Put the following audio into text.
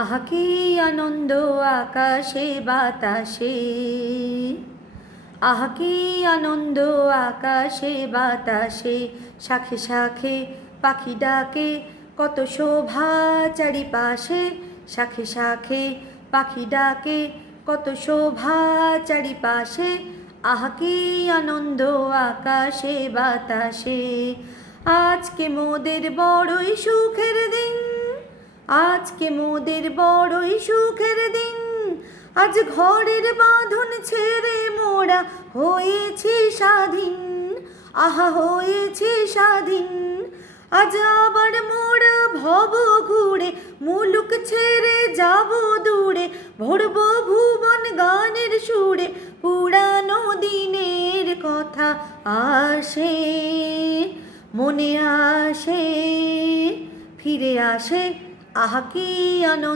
আহা কি আনন্দ আকাশে বাতাসে, আহা কি আনন্দ আকাশে বাতাসে, শাখে শাখে পাখি ডাকে কত শোভা চারিপাশে, শাখে শাখে পাখি ডাকে কত শোভা চারিপাশে, আহা কি আনন্দ আকাশে বাতাসে। আজকে মোদের বড়ই সুখের দিন, আজকে মোদের বড়ই সুখের দিন, আজ ঘরের বাঁধন ছেড়ে মোরা হয়েছি স্বাধীন, আহা হয়েছি স্বাধীন। আজ আবার মোরা ভব ঘুরে মুলুক ছেড়ে যাব দূরে, ভরব ভুবন গানের সুরে, পুরানো দিনের কথা আসে মনে আসে, ফিরে আসে, আহা কি আনন্দ।